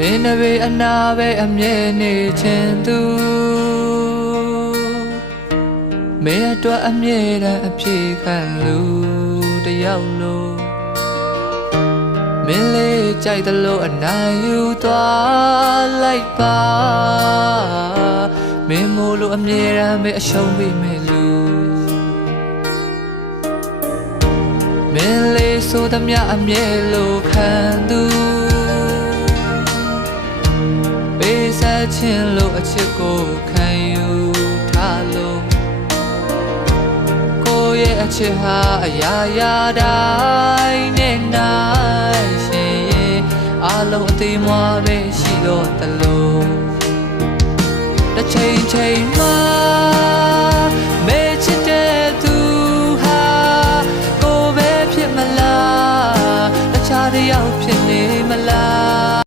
မင်းနဘေးအနာပဲအမြဲနေချင်သူမင်းအတွက်အမြဲတမ်းအပြေခံလူတယောက်လို့မင်းလေးကြိုက်သလိုအနိုင်ယူသွားလိုက်ပါမင်းမို့လို့အမြဲတမ်းပဲအရှုံးပေးမယ်လူမင်းလေးဆိုသမျှအမြဲလို့ခံသူပေးဆက်ခြင်းလို့အချစ်ကိုခံယူထားလို့ကိုယ့်ရဲ့အချစ်ဟာအရာရာတိုင်းနဲ့နိုင်ရှင်ရဲ့အလုံးအသေးမွားပဲရှိတော့တလို့တစ်ချိန်ချိန်မှာ